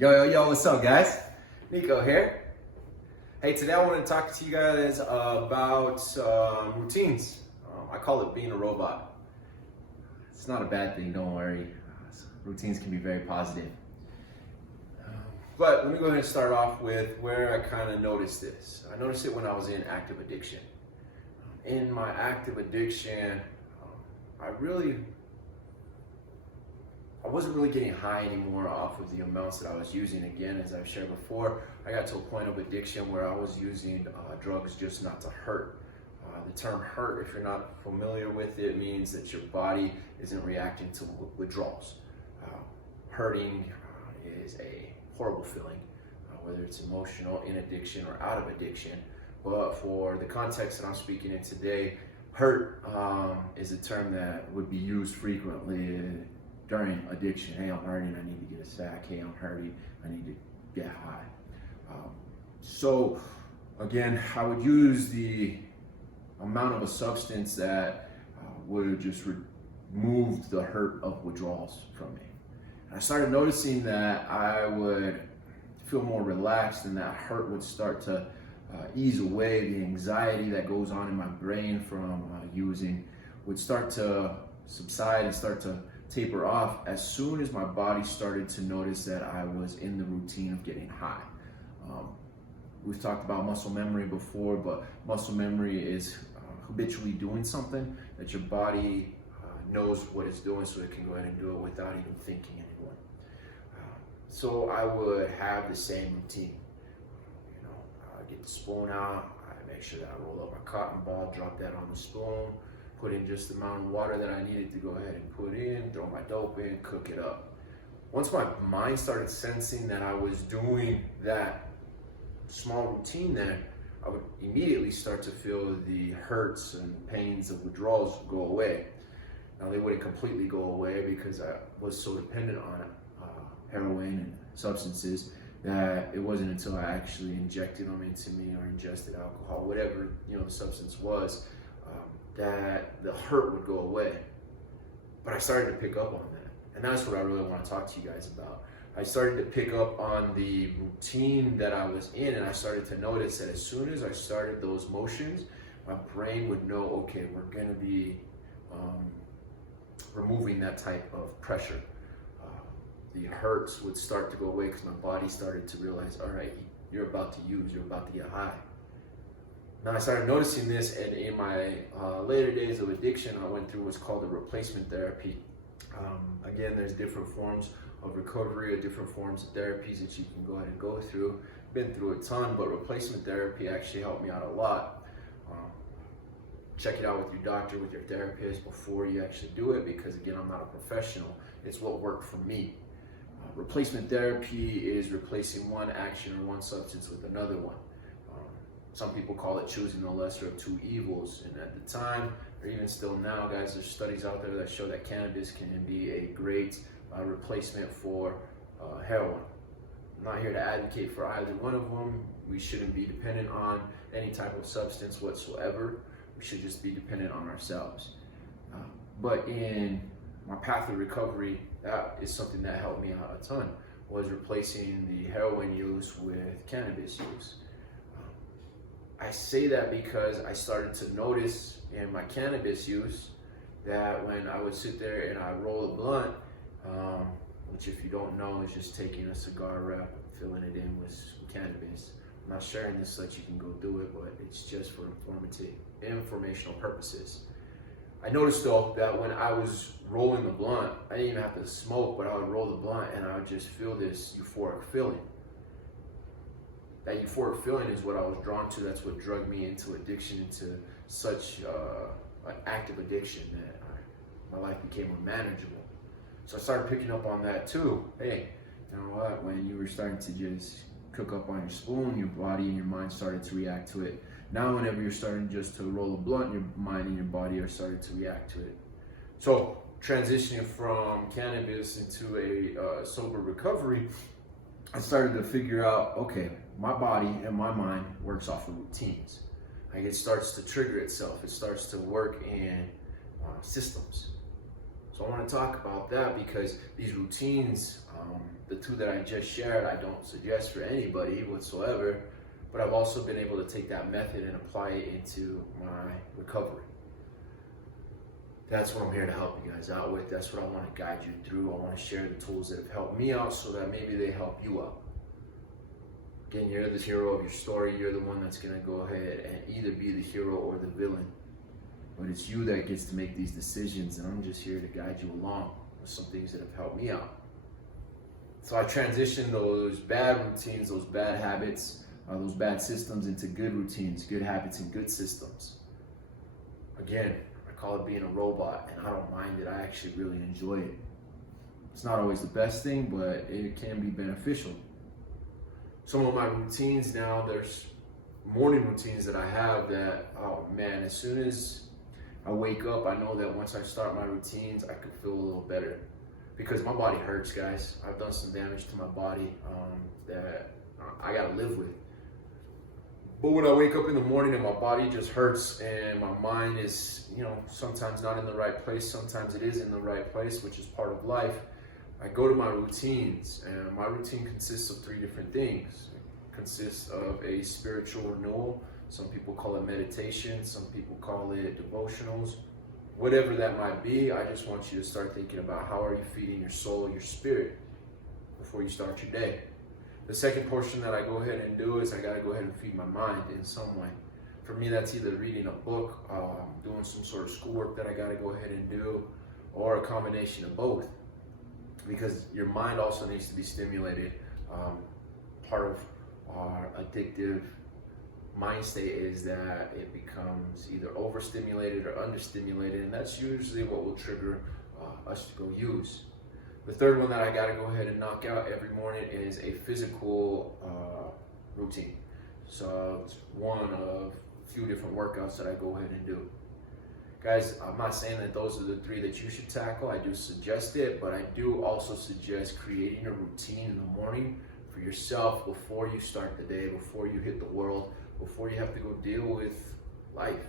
Yo, what's up, guys? Nico here. Hey, today I want to talk to you guys about routines. I call it being a robot. It's not a bad thing, don't worry. Routines can be very positive. But let me go ahead and start off with where I kind of noticed this. I noticed it when I was in active addiction. In my active addiction, I wasn't really getting high anymore off of the amounts that I was using. Again, as I've shared before, I got to a point of addiction where I was using drugs just not to hurt. The term hurt, if you're not familiar with it, means that your body isn't reacting to withdrawals. Hurting is a horrible feeling, whether it's emotional, in addiction, or out of addiction. But for the context that I'm speaking in today, hurt is a term that would be used frequently during addiction. Hey, I'm hurting, I need to get a sack. Hey, I'm hurting, I need to get high. So again, I would use the amount of a substance that would just remove the hurt of withdrawals from me. And I started noticing that I would feel more relaxed and that hurt would start to ease away. The anxiety that goes on in my brain from using would start to subside and start to taper off as soon as my body started to notice that I was in the routine of getting high. We've talked about muscle memory before, but muscle memory is habitually doing something that your body knows what it's doing, so it can go ahead and do it without even thinking anymore. So I would have the same routine. I get the spoon out, I make sure that I roll up my cotton ball, drop that on the spoon, put in just the amount of water that I needed to go ahead and put in, throw my dope in, cook it up. Once my mind started sensing that I was doing that small routine there, I would immediately start to feel the hurts and pains of withdrawals go away. Now, they wouldn't completely go away because I was so dependent on heroin and substances that it wasn't until I actually injected them into me or ingested alcohol, whatever the substance was, that the hurt would go away. But I started to pick up on that. And that's what I really want to talk to you guys about. I started to pick up on the routine that I was in, and I started to notice that as soon as I started those motions, my brain would know, okay, we're going to be removing that type of pressure. The hurts would start to go away because my body started to realize, all right, you're about to use, you're about to get high. Now I started noticing this, and in my later days of addiction, I went through what's called a replacement therapy. Again, there's different forms of recovery or different forms of therapies that you can go ahead and go through. Been through a ton, but replacement therapy actually helped me out a lot. Check it out with your doctor, with your therapist before you actually do it, because again, I'm not a professional. It's what worked for me. Replacement therapy is replacing one action or one substance with another one. Some people call it choosing the lesser of two evils. And at the time, or even still now, guys, there's studies out there that show that cannabis can be a great replacement for heroin. I'm not here to advocate for either one of them. We shouldn't be dependent on any type of substance whatsoever. We should just be dependent on ourselves. But in my path of recovery, that is something that helped me out a ton, was replacing the heroin use with cannabis use. I say that because I started to notice in my cannabis use that when I would sit there and I roll a blunt, which if you don't know is just taking a cigar wrap, filling it in with cannabis. I'm not sharing this so that you can go do it, but it's just for informational purposes. I noticed though that when I was rolling the blunt, I didn't even have to smoke, but I would roll the blunt and I would just feel this euphoric feeling. That euphoric feeling is what I was drawn to. That's what drugged me into addiction, into such an active addiction that my life became unmanageable. So I started picking up on that too. Hey, you know what? When you were starting to just cook up on your spoon, your body and your mind started to react to it. Now whenever you're starting just to roll a blunt, your mind and your body are starting to react to it. So transitioning from cannabis into a sober recovery, I started to figure out, okay, my body and my mind works off of routines. Like it starts to trigger itself. It starts to work in systems. So I want to talk about that because these routines, the two that I just shared, I don't suggest for anybody whatsoever, but I've also been able to take that method and apply it into my recovery. That's what I'm here to help you guys out with. That's what I want to guide you through. I want to share the tools that have helped me out so that maybe they help you out. Again, you're the hero of your story. You're the one that's going to go ahead and either be the hero or the villain. But it's you that gets to make these decisions, and I'm just here to guide you along with some things that have helped me out. So I transitioned those bad routines, those bad habits, those bad systems into good routines, good habits, and good systems. Again, I call it being a robot, and I don't mind it. I actually really enjoy it. It's not always the best thing, but it can be beneficial. Some of my routines now, there's morning routines that I have that, oh man, as soon as I wake up, I know that once I start my routines, I could feel a little better. Because my body hurts, guys. I've done some damage to my body that I gotta live with. But when I wake up in the morning and my body just hurts and my mind is, sometimes not in the right place, sometimes it is in the right place, which is part of life, I go to my routines, and my routine consists of 3 different things. It consists of a spiritual renewal. Some people call it meditation, some people call it devotionals. Whatever that might be, I just want you to start thinking about how are you feeding your soul, your spirit, before you start your day. The second portion that I go ahead and do is I gotta go ahead and feed my mind in some way. For me, that's either reading a book, doing some sort of schoolwork that I gotta go ahead and do, or a combination of both. Because your mind also needs to be stimulated. Part of our addictive mind state is that it becomes either overstimulated or understimulated, and that's usually what will trigger us to go use. The third one that I gotta go ahead and knock out every morning is a physical routine. So it's one of a few different workouts that I go ahead and do. Guys, I'm not saying that those are the 3 that you should tackle. I do suggest it, but I do also suggest creating a routine in the morning for yourself before you start the day, before you hit the world, before you have to go deal with life.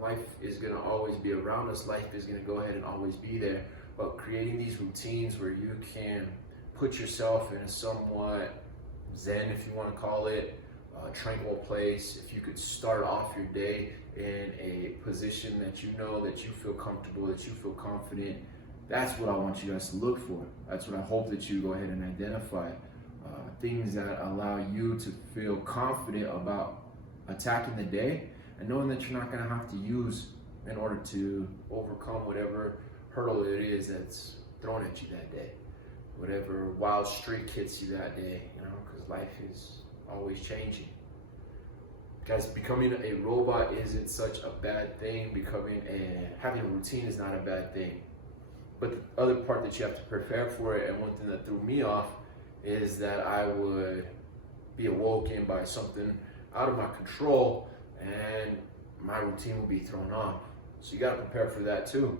Life is gonna always be around us. Life is gonna go ahead and always be there. But creating these routines where you can put yourself in a somewhat zen, if you want to call it, tranquil place. If you could start off your day in a position that you know, that you feel comfortable, that you feel confident, that's what I want you guys to look for. That's what I hope that you go ahead and identify. Things that allow you to feel confident about attacking the day and knowing that you're not going to have to use in order to overcome whatever hurdle it is that's thrown at you that day, whatever wild streak hits you that day, because life is always changing. Guys, becoming a robot isn't such a bad thing. Having a routine is not a bad thing. But the other part that you have to prepare for it, and one thing that threw me off, is that I would be awoken by something out of my control and my routine would be thrown off. So you got to prepare for that too.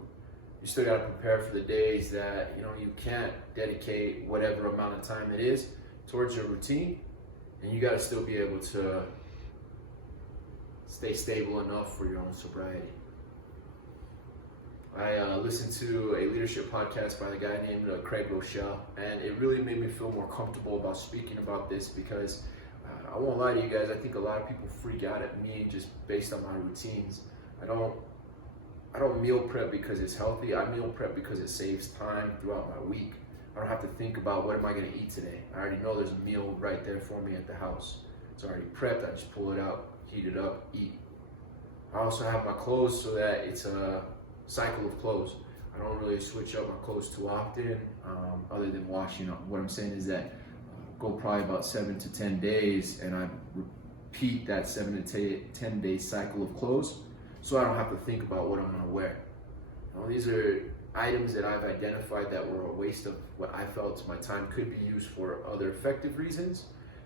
You still got to prepare for the days that you can't dedicate whatever amount of time it is towards your routine, and you got to still be able to stay stable enough for your own sobriety. I listened to a leadership podcast by a guy named Craig Rochelle, and it really made me feel more comfortable about speaking about this because I won't lie to you guys, I think a lot of people freak out at me just based on my routines. I don't meal prep because it's healthy. I meal prep because it saves time throughout my week. I don't have to think about what am I going to eat today. I already know there's a meal right there for me at the house. It's already prepped. I just pull it out, heat it up, eat. I also have my clothes so that it's a cycle of clothes. I don't really switch up my clothes too often, other than washing up. What I'm saying is that go probably about 7 to 10 days, and I repeat that 7 to 10 day cycle of clothes, so I don't have to think about what I'm gonna wear. These are items that I've identified that were a waste of what I felt my time could be used for other effective reasons.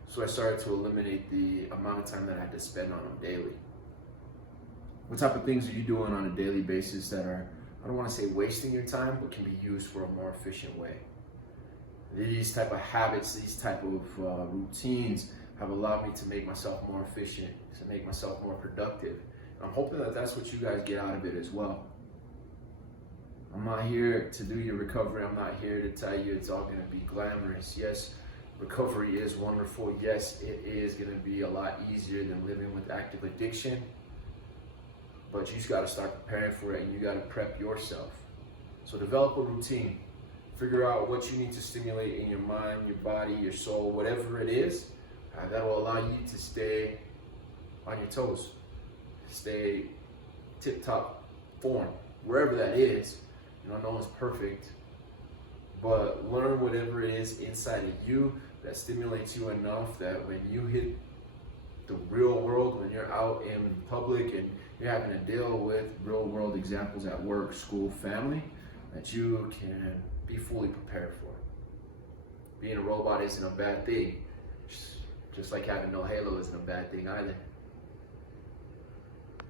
So I started to eliminate the amount of time that I had to spend on them daily. What type of things are you doing on a daily basis that are, I don't want to say wasting your time, but can be used for a more efficient way? These type of habits, these type of routines have allowed me to make myself more efficient, to make myself more productive. I'm hoping that that's what you guys get out of it as well. I'm not here to do your recovery. I'm not here to tell you it's all going to be glamorous. Yes, recovery is wonderful. Yes, it is going to be a lot easier than living with active addiction. But you just got to start preparing for it, and you got to prep yourself. So develop a routine. Figure out what you need to stimulate in your mind, your body, your soul, whatever it is. That will allow you to stay on your toes, stay tip-top form, wherever that is. You know, no one's perfect, but learn whatever it is inside of you that stimulates you enough that when you hit the real world, when you're out in public and you're having to deal with real world examples at work, school, family, that you can be fully prepared for. Being a robot isn't a bad thing. Just like having no halo isn't a bad thing either.